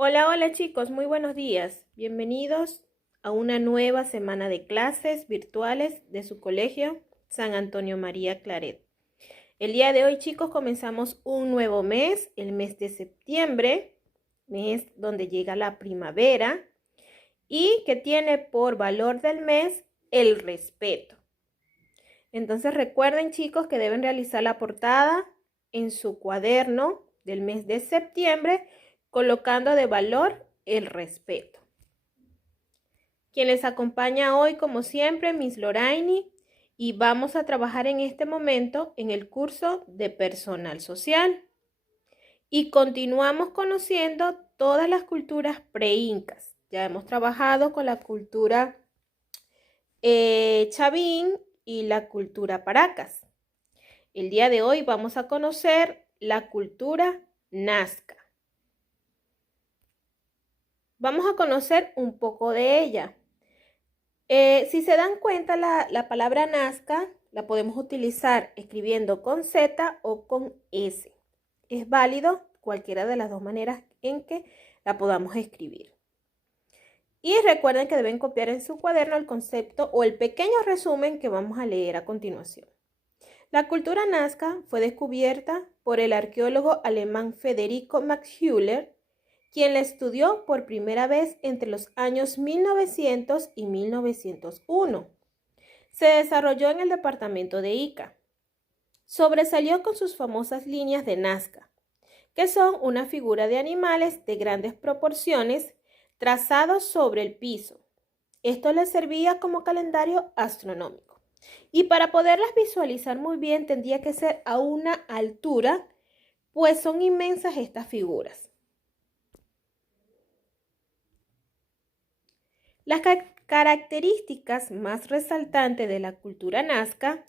Hola, hola chicos, muy buenos días. Bienvenidos a una nueva semana de clases virtuales de su colegio San Antonio María Claret. El día de hoy, chicos, comenzamos un nuevo mes, el mes de septiembre, mes donde llega la primavera y que tiene por valor del mes el respeto. Entonces recuerden, chicos, que deben realizar la portada en su cuaderno del mes de septiembre colocando de valor el respeto. Quien les acompaña hoy, como siempre, Miss Loraini, y vamos a trabajar en este momento en el curso de personal social. Y continuamos conociendo todas las culturas pre-incas. Ya hemos trabajado con la cultura Chavín y la cultura Paracas. El día de hoy vamos a conocer la cultura Nazca. Vamos a conocer un poco de ella. Si se dan cuenta, la palabra Nazca la podemos utilizar escribiendo con Z o con S. Es válido cualquiera de las dos maneras en que la podamos escribir. Y recuerden que deben copiar en su cuaderno el concepto o el pequeño resumen que vamos a leer a continuación. La cultura Nazca fue descubierta por el arqueólogo alemán Federico Max Müller, quien la estudió por primera vez entre los años 1900 y 1901. Se desarrolló en el departamento de Ica. Sobresalió con sus famosas líneas de Nazca, que son una figura de animales de grandes proporciones trazados sobre el piso. Esto les servía como calendario astronómico. Y para poderlas visualizar muy bien tendría que ser a una altura, pues son inmensas estas figuras. Las características más resaltantes de la cultura Nazca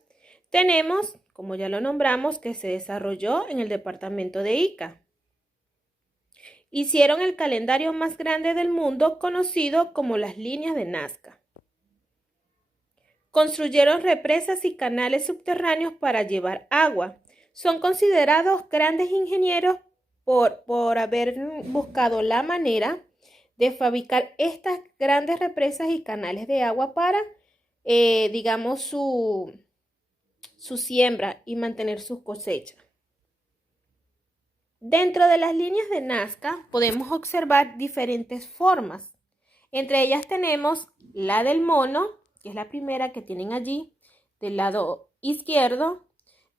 tenemos, como ya lo nombramos, que se desarrolló en el departamento de Ica. Hicieron el calendario más grande del mundo, conocido como las líneas de Nazca. Construyeron represas y canales subterráneos para llevar agua. Son considerados grandes ingenieros por haber buscado la manera de fabricar estas grandes represas y canales de agua para, digamos, su siembra y mantener sus cosechas. Dentro de las líneas de Nazca podemos observar diferentes formas. Entre ellas tenemos la del mono, que es la primera que tienen allí, del lado izquierdo.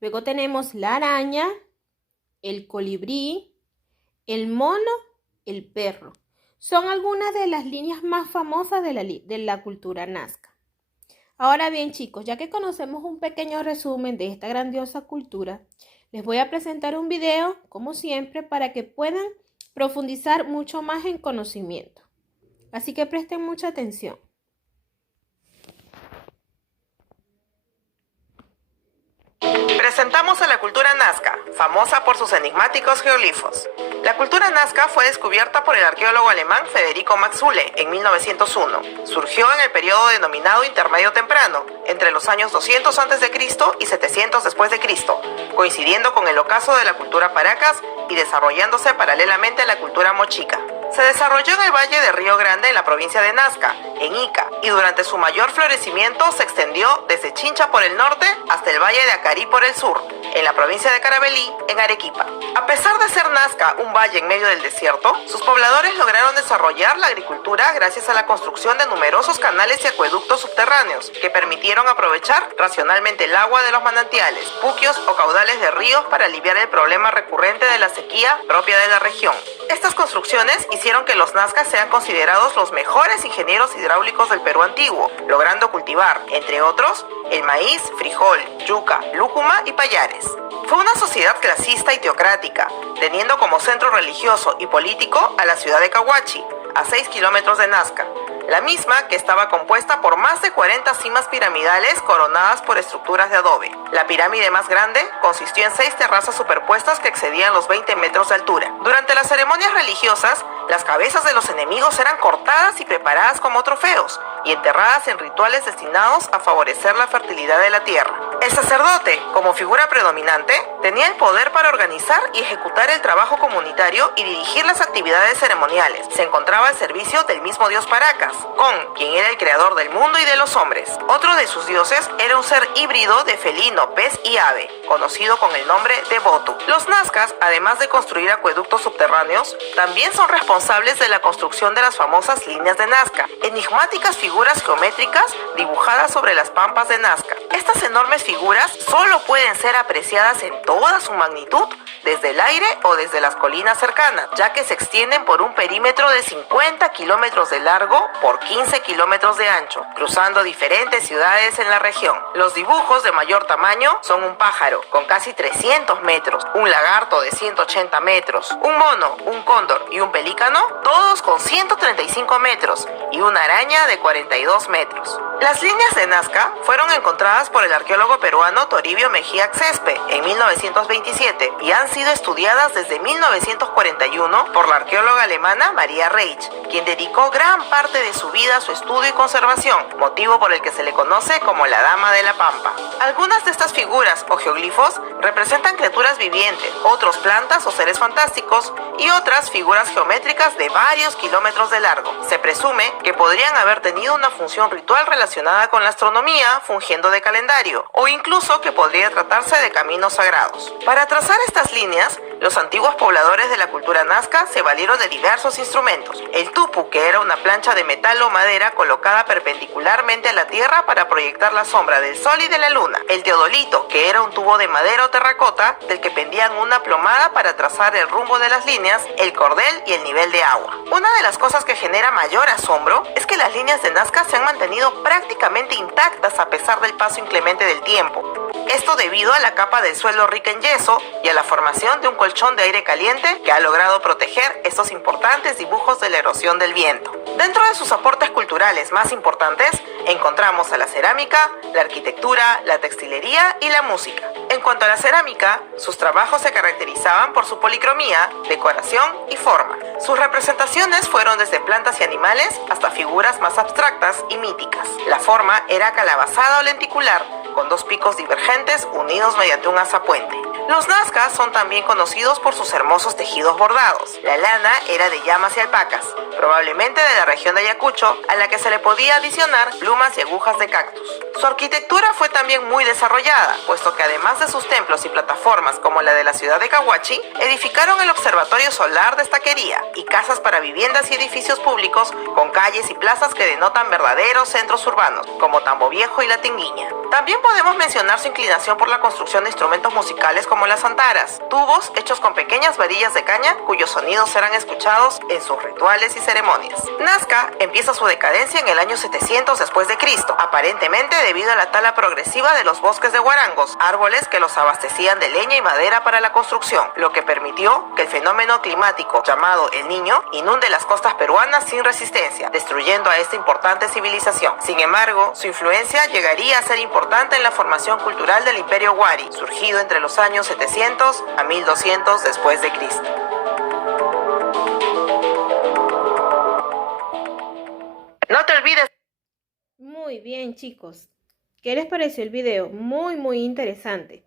Luego tenemos la araña, el colibrí, el mono, el perro. Son algunas de las líneas más famosas de la cultura Nazca. Ahora bien, chicos, ya que conocemos un pequeño resumen de esta grandiosa cultura, les voy a presentar un video, como siempre, para que puedan profundizar mucho más en conocimiento. Así que presten mucha atención. Presentamos a la cultura Nazca, famosa por sus enigmáticos geoglifos. La cultura Nazca fue descubierta por el arqueólogo alemán Federico Max Müller en 1901. Surgió en el periodo denominado Intermedio Temprano, entre los años 200 a.C. y 700 después de Cristo, coincidiendo con el ocaso de la cultura Paracas y desarrollándose paralelamente a la cultura mochica. Se desarrolló en el valle de Río Grande en la provincia de Nazca, en Ica, y durante su mayor florecimiento se extendió desde Chincha por el norte hasta el valle de Acarí por el sur, en la provincia de Carabelí, en Arequipa. A pesar de ser Nazca un valle en medio del desierto, sus pobladores lograron desarrollar la agricultura gracias a la construcción de numerosos canales y acueductos subterráneos que permitieron aprovechar racionalmente el agua de los manantiales, puquios o caudales de ríos para aliviar el problema recurrente de la sequía propia de la región. Estas construcciones hicieron que los nazcas sean considerados los mejores ingenieros hidráulicos del Perú antiguo, logrando cultivar, entre otros, el maíz, frijol, yuca, lúcuma y payares. Fue una sociedad clasista y teocrática, teniendo como centro religioso y político a la ciudad de Cahuachi, a 6 kilómetros de Nazca, la misma que estaba compuesta por más de 40 cimas piramidales coronadas por estructuras de adobe. La pirámide más grande consistió en 6 terrazas superpuestas que excedían los 20 metros de altura. Durante las ceremonias religiosas, las cabezas de los enemigos eran cortadas y preparadas como trofeos y enterradas en rituales destinados a favorecer la fertilidad de la tierra. El sacerdote, como figura predominante, tenía el poder para organizar y ejecutar el trabajo comunitario y dirigir las actividades ceremoniales. Se encontraba al servicio del mismo dios Paracas, Con, quien era el creador del mundo y de los hombres. Otro de sus dioses era un ser híbrido de felino, pez y ave, conocido con el nombre de Botu. Los nazcas, además de construir acueductos subterráneos, también son responsables de la construcción de las famosas líneas de Nazca, enigmáticas figuras geométricas dibujadas sobre las pampas de Nazca. Estas enormes figuras solo pueden ser apreciadas en toda su magnitud desde el aire o desde las colinas cercanas, ya que se extienden por un perímetro de 50 kilómetros de largo por 15 kilómetros de ancho, cruzando diferentes ciudades en la región. Los dibujos de mayor tamaño son un pájaro con casi 300 metros, un lagarto de 180 metros, un mono, un cóndor y un pelícano, todos con 135 metros, y una araña de 42 metros. Las líneas de Nazca fueron encontradas por el arqueólogo peruano Toribio Mejía Xespe en 1927 y han sido estudiadas desde 1941 por la arqueóloga alemana Maria Reich, quien dedicó gran parte de su vida a su estudio y conservación, motivo por el que se le conoce como la Dama de la Pampa. Algunas de estas figuras o geoglifos representan criaturas vivientes, otros plantas o seres fantásticos y otras figuras geométricas de varios kilómetros de largo. Se presume que podrían haber tenido una función ritual relacionada con la astronomía, fungiendo de calendario, o incluso que podría tratarse de caminos sagrados. Para trazar estas líneas, los antiguos pobladores de la cultura nazca se valieron de diversos instrumentos. El tupu, que era una plancha de metal o madera colocada perpendicularmente a la tierra para proyectar la sombra del sol y de la luna. El teodolito, que era un tubo de madera o terracota del que pendían una plomada para trazar el rumbo de las líneas, el cordel y el nivel de agua. Una de las cosas que genera mayor asombro es que las líneas de Nazca se han mantenido prácticamente intactas a pesar del paso inclemente del tiempo. Esto debido a la capa del suelo rica en yeso y a la formación de un colchón de aire caliente que ha logrado proteger estos importantes dibujos de la erosión del viento. Dentro de sus aportes culturales más importantes encontramos a la cerámica, la arquitectura, la textilería y la música. En cuanto a la cerámica, sus trabajos se caracterizaban por su policromía, decoración y forma. Sus representaciones fueron desde plantas y animales hasta figuras más abstractas y míticas. La forma era calabazada o lenticular, con dos picos divergentes unidos mediante un azapuente. Los nazcas son también conocidos por sus hermosos tejidos bordados. La lana era de llamas y alpacas, probablemente de la región de Ayacucho, a la que se le podía adicionar plumas y agujas de cactus. Su arquitectura fue también muy desarrollada, puesto que además de sus templos y plataformas como la de la ciudad de Cahuachi, edificaron el observatorio solar de Estaquería y casas para viviendas y edificios públicos con calles y plazas que denotan verdaderos centros urbanos, como Tambo Viejo y La Tinguiña. También podemos mencionar su inclinación por la construcción de instrumentos musicales como las antaras, tubos hechos con pequeñas varillas de caña cuyos sonidos eran escuchados en sus rituales y ceremonias. Nazca empieza su decadencia en el año 700 después de Cristo, aparentemente debido a la tala progresiva de los bosques de guarangos, árboles que los abastecían de leña y madera para la construcción, lo que permitió que el fenómeno climático llamado El Niño inunde las costas peruanas sin resistencia, destruyendo a esta importante civilización. Sin embargo, su influencia llegaría a ser importante en la formación cultural del Imperio Wari, surgido entre los años 700 a 1200 después de Cristo. No te olvides. Muy bien, chicos. ¿Qué les pareció el video? Muy interesante.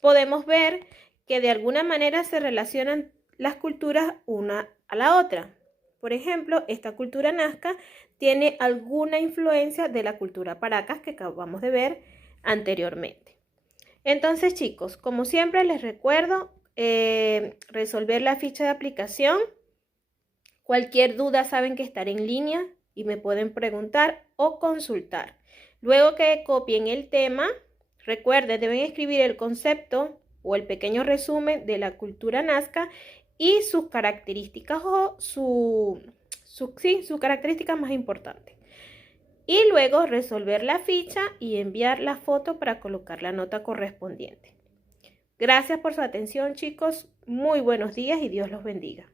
Podemos ver que de alguna manera se relacionan las culturas una a la otra. Por ejemplo, esta cultura nazca tiene alguna influencia de la cultura Paracas que acabamos de ver anteriormente. Entonces, chicos, como siempre les recuerdo resolver la ficha de aplicación. Cualquier duda saben que estaré en línea y me pueden preguntar o consultar. Luego que copien el tema, recuerden, deben escribir el concepto o el pequeño resumen de la cultura nazca y sus características o sus características más importantes. Y luego resolver la ficha y enviar la foto para colocar la nota correspondiente. Gracias por su atención, chicos. Muy buenos días y Dios los bendiga.